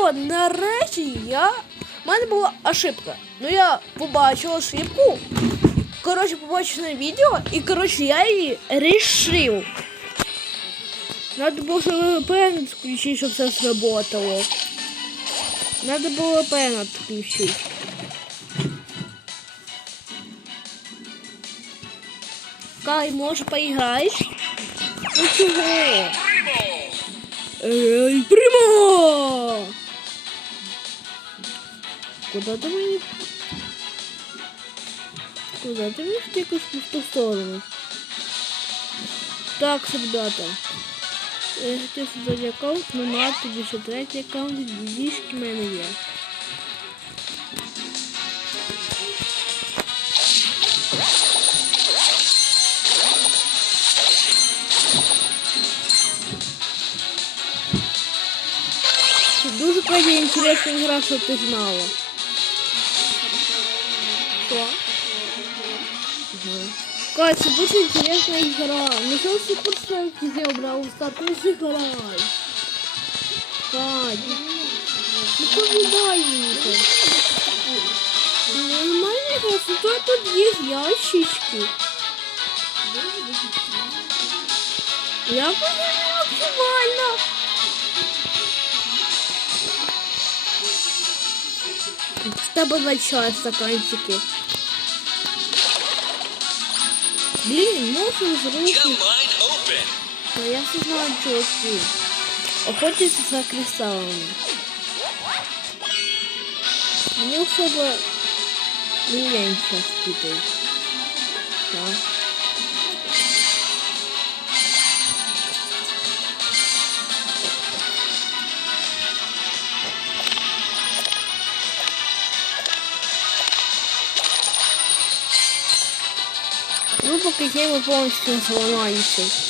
народ, нарешті я. У мене була ошибка. Ну я побачила ошибку. Коротше, побачив на відео, і коротше я її рішив. Надо було VPN включити, щоб все сработало. Надо було VPN отключить. Кай, може поіграєш? Ну чого? Эй, прямо! Куда ты мне... Куда ты мне втыкаешь в ту сторону? Так, ребята. Я хотів создати аккаунт, но на тобі ще третій аккаунт, діжки в мене є. Це дуже кстати, інтересна гра, щоб ти знала. Що? Кать, це дуже інтересна гра. Ну що всі персонки зібрав стат, ну зіграй. Кать, ну повідай мені. Нормально гра, то тут є ящички. Я подумала максимально. Тебе большая стаканчики. Блин, можно взрывать. Но я все знаю, чуваки. Охотиться за кристаллами. Мне особо лень сейчас питать. Да. Ну, пока тема полностью сломаемся. Thirty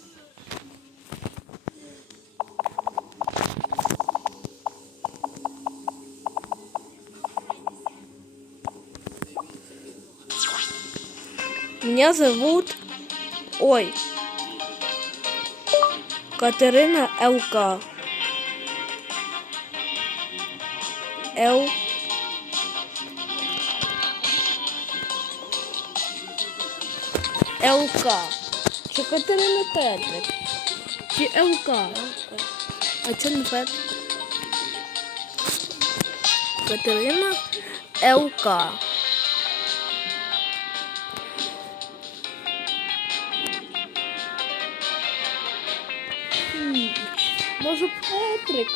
Меня зовут... Ой. Катерина ЛК. Л. ЛК. Чи Катерина Петрик? Чи ЛК? А чи не Петрик? Катерина ЛК. М, Може Петрик?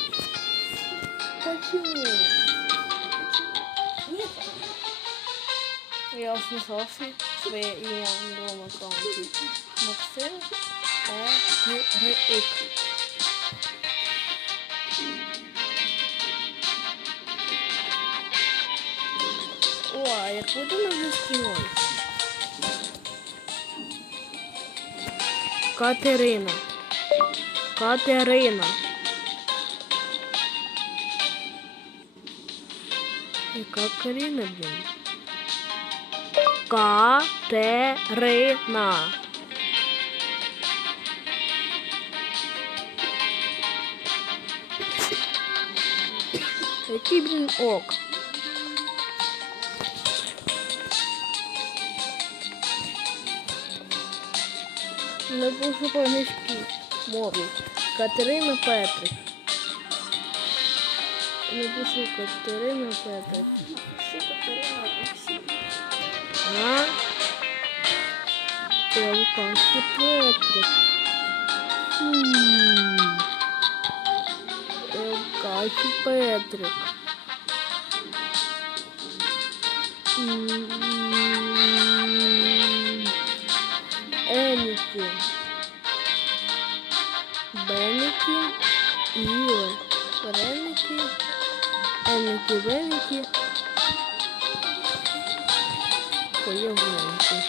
Почему? Нет. Я услышал своє ім'я на другому аккаунті. Максим Петрик. О, а як буду на англійській Катерина. Катерина. Яка Каріна, блін? Катерина. Який, блін, ок. Не дуже по-англійськи мові. Катерина Петрик. Напишу Катерина Петрик. Всі Катерина Олексій. А? Елканський Петрик. Хм. Елканський Петрик. М. Еники, великі. Поєвники.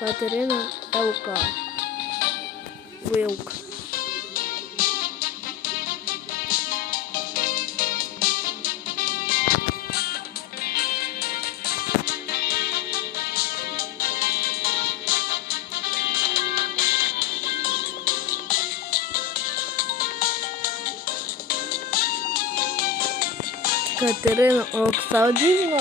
Катерина Елка. Вилка. Катерина Олександрівна.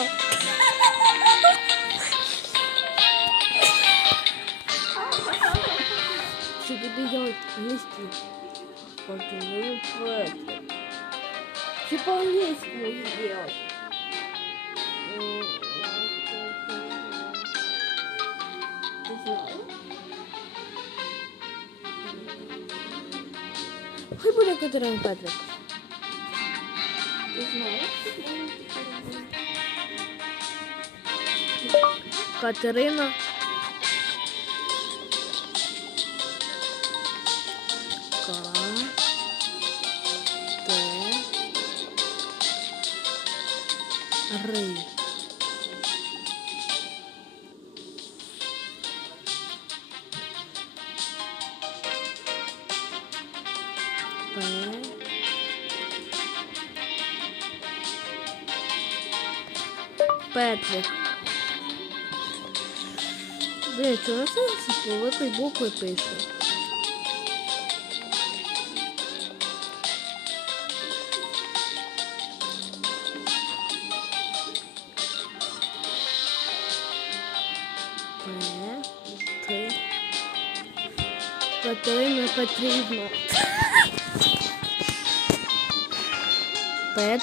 Чи тобі делать английский? Катерина Петрик. Чи по-английски можешь сделать? М, Не. Хай буде Катерина Петрик. Катерина. К. Т. Ри. Петрик. Блин, чого це по великої букви пише? П. Т. Катерина Петрівна. Пет.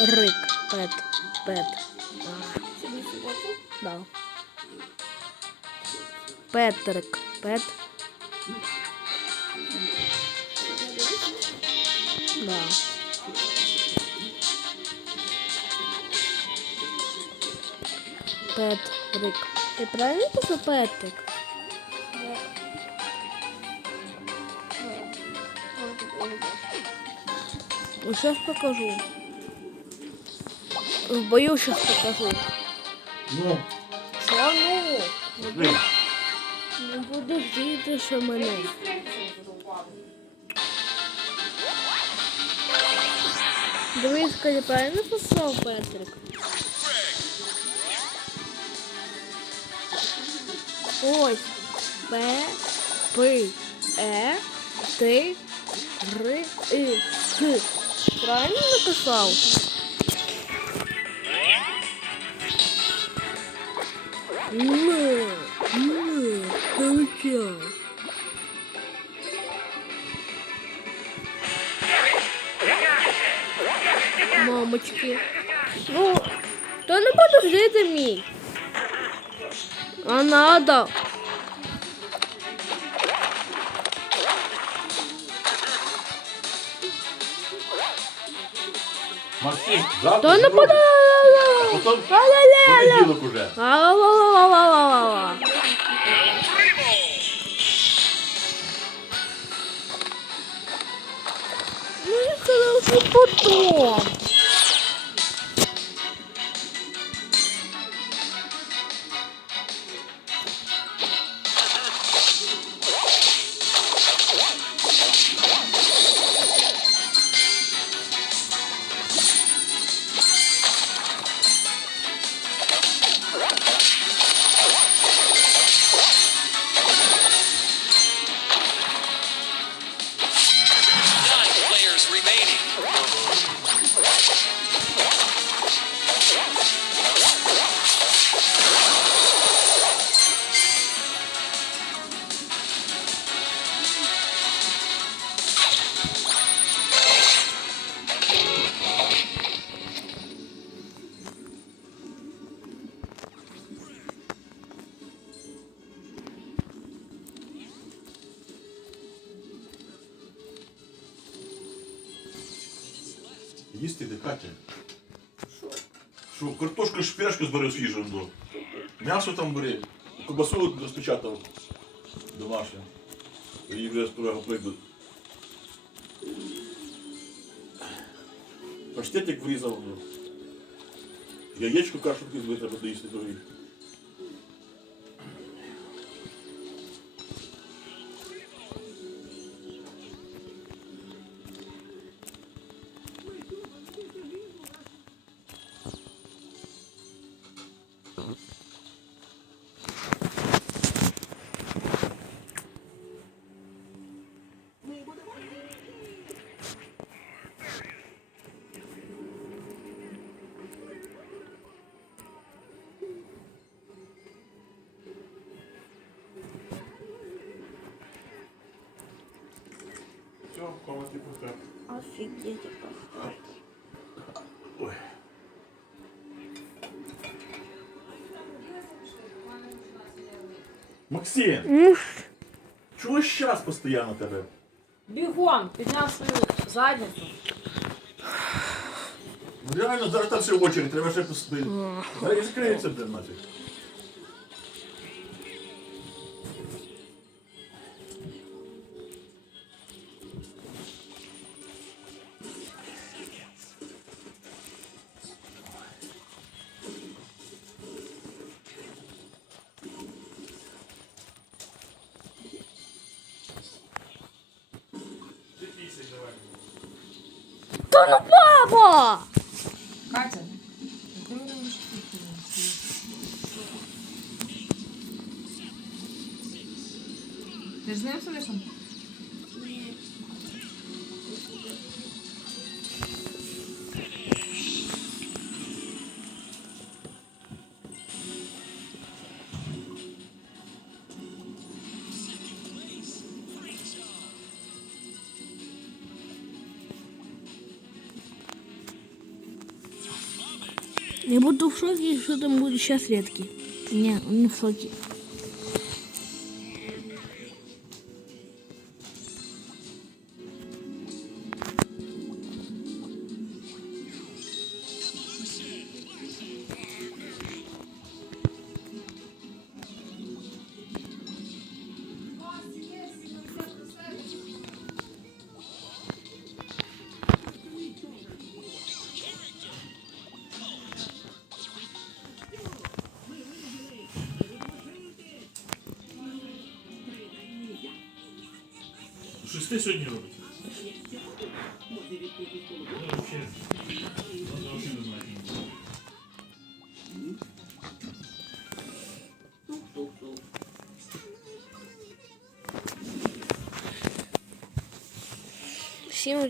Рик. Пет. Пет. Петрик. Пет. Да. Петрик. Ты правильно писал Петрик? Ну, сейчас покажу. В бою сейчас покажу. Ну, Що ну? блин, Не будеш жити ще мене. Дивись, я правильно писав, Петрик? Ось. П, П, Е, Т, Р, И, Х. Правильно написав? Не, Мамочки. Ну, то не буду жити мій. А надо. Максим, То не буду. а потім понеділок уже. Ла-ла-ла-ла-ла-ла-ла. Ну, я сказал, что потом. Їсти де Катя. Що, картошку шпешку збери свіжу. М'ясо там бери. Кобасу розпечатав. Домашнє. Її вже скоро прийдуть. Паштетик врізав. ну. Яєчко кашу треба доїсти теж. Комнаті пусте. Ой. Максим, чого щас постійно тебе? Бігом, підняв свою задницю. Ну реально, зараз там все очередь, треба ще посидити. Зараз і закриється, блин, нафіг. Та ну баба! Катя, ти ж з ним сидиш? там? Я буду в шоке, что там будет сейчас редкий. Не, он не в шоке. Що ти сьогодні робиш?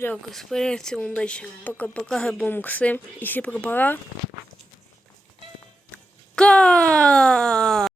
Я взагалі. Всем удачи. Пока-пока, гайбом Максим. И все пропала. Ка!